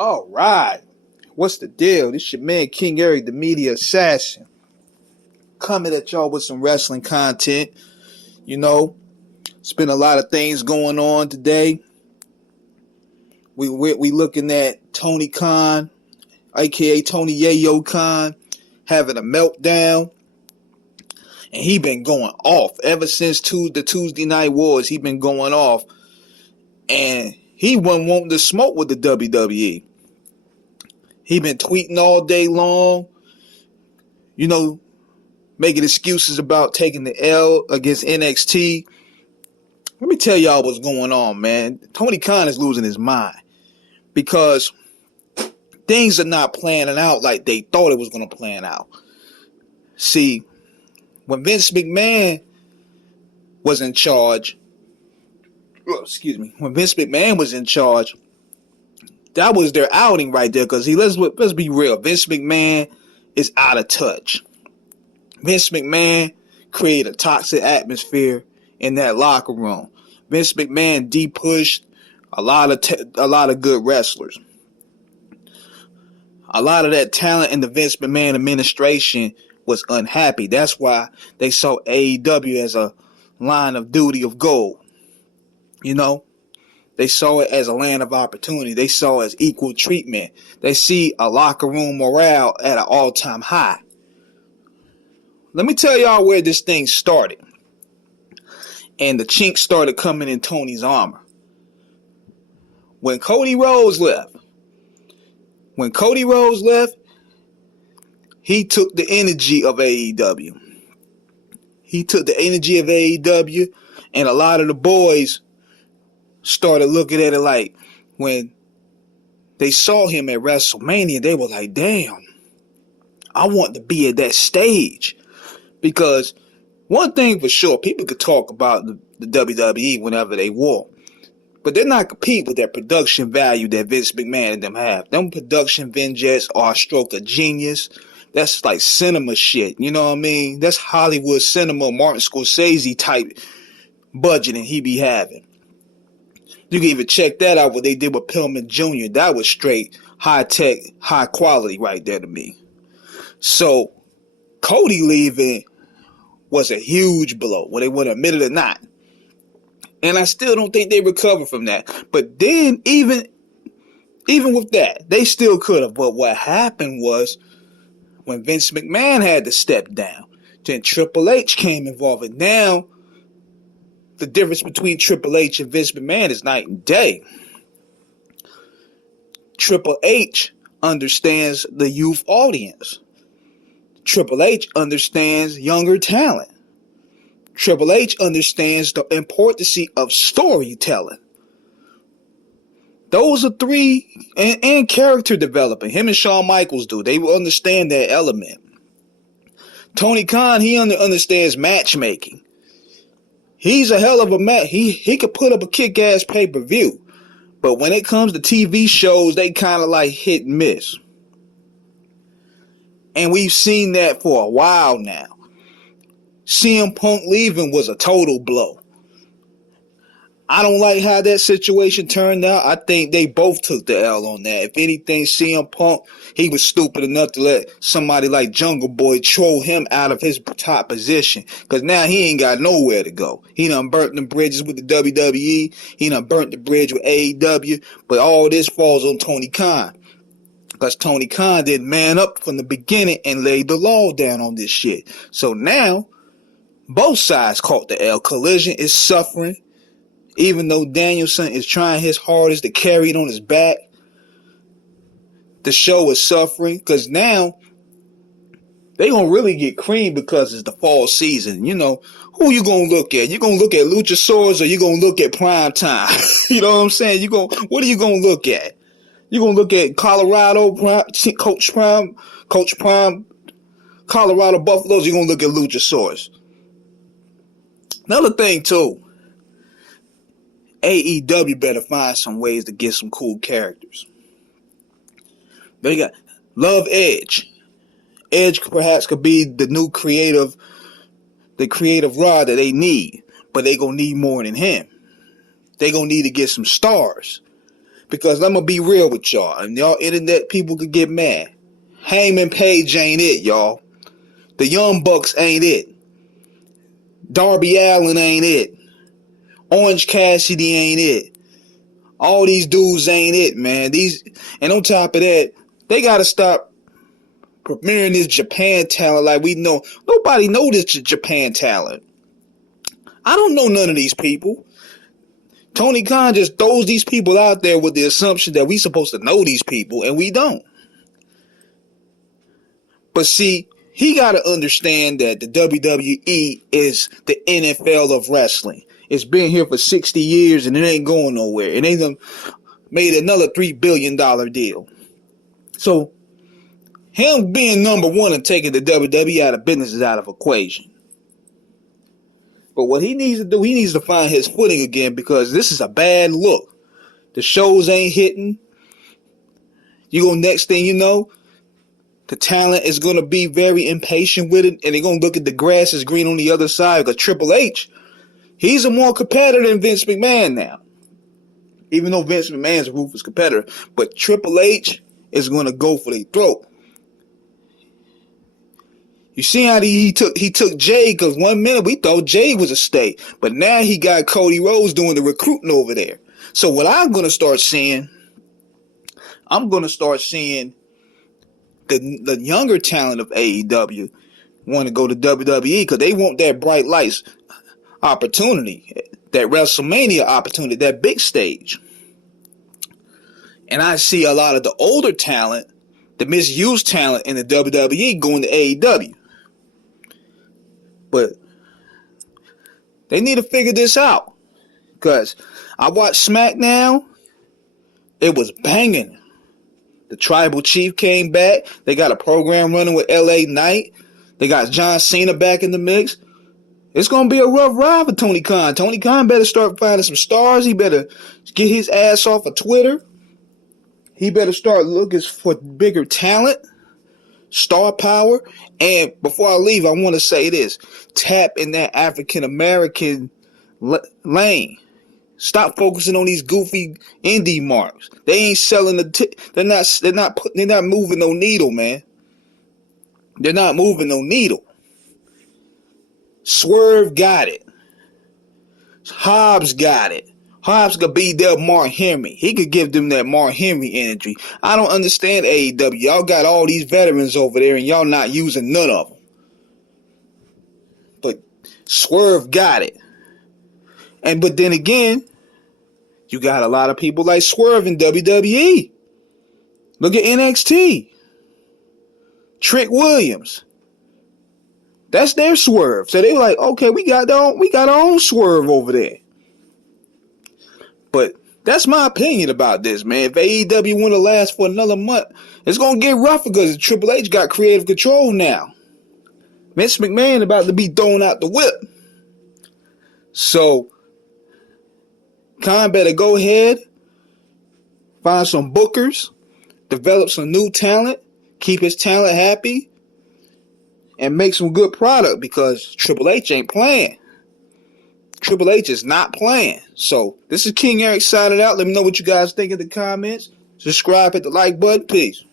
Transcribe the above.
All right. What's the deal? This your man King Eric, the media assassin, coming at y'all with some wrestling content. You know, it's been a lot of things going on today. We looking at Tony Khan, aka Tony Yayo Khan, having a meltdown, and he been going off ever since the Tuesday Night Wars. He been going off, and he wasn't wanting to smoke with the WWE. He been tweeting all day long, making excuses about taking the L against NXT. Let me tell y'all what's going on, man. Tony Khan is losing his mind because things are not planning out like they thought it was going to plan out. See, when Vince McMahon was in charge, when Vince McMahon was in charge, that was their outing right there. Because let's be real, Vince McMahon is out of touch. Vince McMahon created a toxic atmosphere in that locker room. Vince McMahon de-pushed a lot of good wrestlers. A lot of that talent in the Vince McMahon administration was unhappy. That's why they saw AEW as a line of duty of gold. They saw it as a land of opportunity. They saw it as equal treatment. They see a locker room morale at an all-time high. Let me tell y'all where this thing started. And the chinks started coming in Tony's armor. When Cody Rhodes left, he took the energy of AEW. And a lot of the boys started looking at it like, when they saw him at WrestleMania, they were like, damn, I want to be at that stage. Because one thing for sure, people could talk about the WWE whenever they want, but they're not compete with that production value that Vince McMahon and them have. Them production vignettes are a stroke of genius. That's like cinema shit, you know what I mean? That's Hollywood cinema, Martin Scorsese type budgeting he be having. You can even check that out, what they did with Pillman Jr. That was straight high-tech, high quality right there to me. So, Cody leaving was a huge blow, whether they want to admit it or not. And I still don't think they recovered from that. But then, even with that, they still could have. But what happened was, when Vince McMahon had to step down, then Triple H came involved. And now, the difference between Triple H and Vince McMahon is night and day. Triple H understands the youth audience. Triple H understands younger talent. Triple H understands the importance of storytelling. Those are three, and character development. Him and Shawn Michaels do. They will understand that element. Tony Khan, he understands matchmaking. He's a hell of a match. He could put up a kick-ass pay-per-view. But when it comes to TV shows, they kind of like hit and miss. And we've seen that for a while now. CM Punk leaving was a total blow. I don't like how that situation turned out. I think they both took the L on that. If anything, CM Punk, he was stupid enough to let somebody like Jungle Boy troll him out of his top position. Because now he ain't got nowhere to go. He done burnt the bridges with the WWE. He done burnt the bridge with AEW. But all this falls on Tony Khan. Because Tony Khan didn't man up from the beginning and laid the law down on this shit. So now, both sides caught the L. Collision is suffering. Even though Danielson is trying his hardest to carry it on his back, the show is suffering. Because now, they going to really get creamed because it's the fall season. Who you going to look at? You going to look at Luchasaurus or you going to look at Prime Time? You know what I'm saying? What are you going to look at? You're going to look at Colorado, Coach Prime, Colorado Buffaloes. You're going to look at Luchasaurus. Another thing, too. AEW better find some ways to get some cool characters. They got Love Edge. Edge perhaps could be the new creative rod that they need. But they going to need more than him. They going to need to get some stars. Because I'm going to be real with y'all. And y'all internet people could get mad. Heyman Page ain't it, y'all. The Young Bucks ain't it. Darby Allin ain't it. Orange Cassidy ain't it. All these dudes ain't it, man. And on top of that, they got to stop premiering this Japan talent like we know. Nobody know this Japan talent. I don't know none of these people. Tony Khan just throws these people out there with the assumption that we supposed to know these people, and we don't. But see, he got to understand that the WWE is the NFL of wrestling. It's been here for 60 years, and it ain't going nowhere. And they done made another $3 billion deal. So, him being number one and taking the WWE out of business is out of equation. But what he needs to do, he needs to find his footing again, because this is a bad look. The shows ain't hitting. Next thing you know, the talent is going to be very impatient with it, and they're going to look at the grass is green on the other side. Because Triple H, he's a more competitor than Vince McMahon now. Even though Vince McMahon's a ruthless competitor. But Triple H is going to go for their throat. You see how he took Jay, because 1 minute we thought Jay was a stay. But now he got Cody Rhodes doing the recruiting over there. So what I'm going to start seeing, the younger talent of AEW want to go to WWE because they want that bright lights opportunity, that WrestleMania opportunity, that big stage. And I see a lot of the older talent, the misused talent in the WWE going to AEW. But they need to figure this out, because I watched SmackDown. It was banging. The Tribal Chief came back. They got a program running with LA Knight. They got John Cena back in the mix. It's going to be a rough ride for Tony Khan. Tony Khan better start finding some stars. He better get his ass off of Twitter. He better start looking for bigger talent, star power. And before I leave, I want to say this. Tap in that African-American lane. Stop focusing on these goofy indie marks. They ain't selling they're not moving no needle, man. They're not moving no needle. Swerve got it. Hobbs got it. Hobbs could be their Mark Henry. He could give them that Mark Henry energy. I don't understand AEW. Y'all got all these veterans over there and y'all not using none of them. But Swerve got it. But then again, you got a lot of people like Swerve in WWE. Look at NXT. Trick Williams. That's their Swerve. So they were like, okay, we got our own Swerve over there. But that's my opinion about this, man. If AEW want to last for another month, it's going to get rough because Triple H got creative control now. Vince McMahon about to be thrown out the whip. So, Khan better go ahead, find some bookers, develop some new talent, keep his talent happy, and make some good product, because Triple H ain't playing. Triple H is not playing. So, this is King Eric signing out. Let me know what you guys think in the comments. Subscribe, hit the like button. Peace.